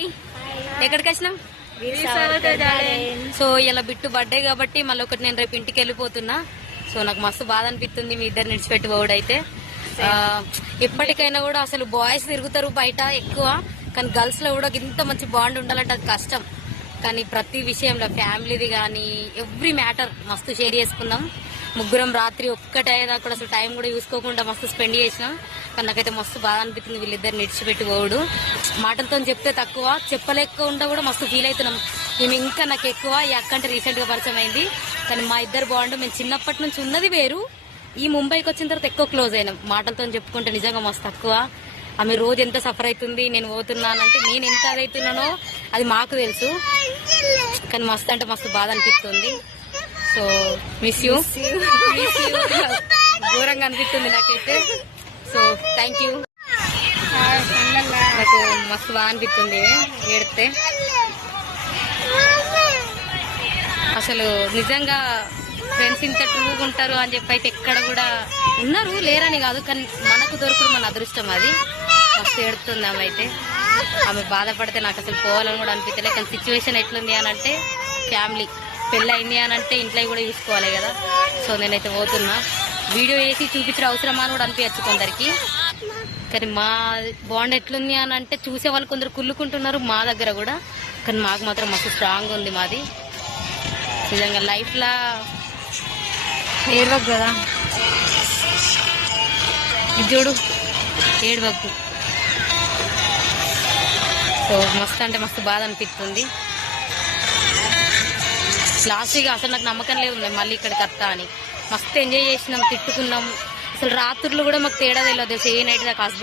Hi, ఎక్కడికి వచ్చినాం? So ఇలా బిట్టు బర్త్డే కాబట్టి మళ్ళీ ఒకటి నేను రేపు ఇంటికి వెళ్ళిపోతున్నా. సో నాకు మస్తు బాధ అనిపిస్తుంది మీ ఇద్దరు నిడిచిపెట్టి పోవడైతే. ఎప్పటికైనా కూడా అసలు బాయ్స్ తిరుగుతారు బయట ఎక్కువ, కానీ గర్ల్స్ లో కూడా ఇంత మంచి బాండ్ ఉండాలంటే అది కష్టం. కానీ ప్రతి విషయంలో ఫ్యామిలీది కానీ ఎవ్రీ మ్యాటర్ మస్తు షేర్ చేసుకున్నాం. ముగ్గురం రాత్రి ఒక్కటే దాకా కూడా అసలు టైం కూడా చూసుకోకుండా మస్తు స్పెండ్ చేసినాం. కానీ నాకైతే మస్తు బాధ అనిపిస్తుంది వీళ్ళిద్దరు నిడిచిపెట్టి పోవడు. మాటలతో చెప్తే తక్కువ, చెప్పలేకుండా కూడా మస్తు ఫీల్ అవుతున్నాం. మేము ఇంకా నాకు ఎక్కువ ఈ అక్క అంటే రీసెంట్ గా పరిచయం అయింది. కానీ మా ఇద్దరు బాండ్ మేము చిన్నప్పటి నుంచి ఉన్నది వేరు. ఈ ముంబైకి వచ్చిన తర్వాత ఎక్కువ క్లోజ్ అయినాం. మాటలతో చెప్పుకుంటే నిజంగా మస్తు తక్కువ. ఆమె రోజు ఎంత సఫర్ అవుతుంది, నేను పోతున్నానంటే నేను ఎంత అదవుతున్నానో అది మాకు తెలుసు. కానీ మస్తు అంటే మస్తు బాధ అనిపిస్తుంది. సో మిస్ యూ ఘోరంగా అనిపిస్తుంది నాకైతే. So thank you. నాకు మస్తు బాగా అనిపిస్తుంది ఏడితే. అసలు నిజంగా ఫ్రెండ్స్ ఇంత ట్రూగా ఉంటారు అని చెప్పి అయితే ఎక్కడ కూడా ఉన్నారు, లేరని కాదు, కానీ మనకు దొరుకుడు మన అదృష్టం. అది మస్తు ఏడుతుంది ఆమె అయితే. ఆమె బాధపడితే నాకు అసలు పోవాలని కూడా అనిపించలే. కానీ సిచ్యువేషన్ ఎట్లుంది అని అంటే ఫ్యామిలీ పెళ్ళి అయింది అని అంటే ఇంట్లో కూడా చూసుకోవాలి కదా. సో నేనైతే పోతున్నా. వీడియో వేసి చూపించడం అవసరమా అని కూడా అనిపించచ్చు కొందరికి. కానీ మా బాండ్ ఎట్లుంది అని అంటే చూసే వాళ్ళు కొందరు కుళ్ళుకుంటున్నారు మా దగ్గర కూడా. కానీ మాకు మాత్రం మస్తు స్ట్రాంగ్ ఉంది మాది. నిజంగా లైఫ్లా ఏడవకు కదా, ఇది చూడు ఏడవకు. సో మస్తు అంటే మస్తు బాధ అనిపిస్తుంది. లాస్ట్గా అసలు నాకు నమ్మకం లేదు మళ్ళీ ఇక్కడికి వస్తా అని. మస్తు ఎంజాయ్ చేసినాం, తిట్టుకున్నాం. అసలు రాత్రులు కూడా మాకు తేడా తెలియదు. ఏ నైట్ దాకా హస్బెండ్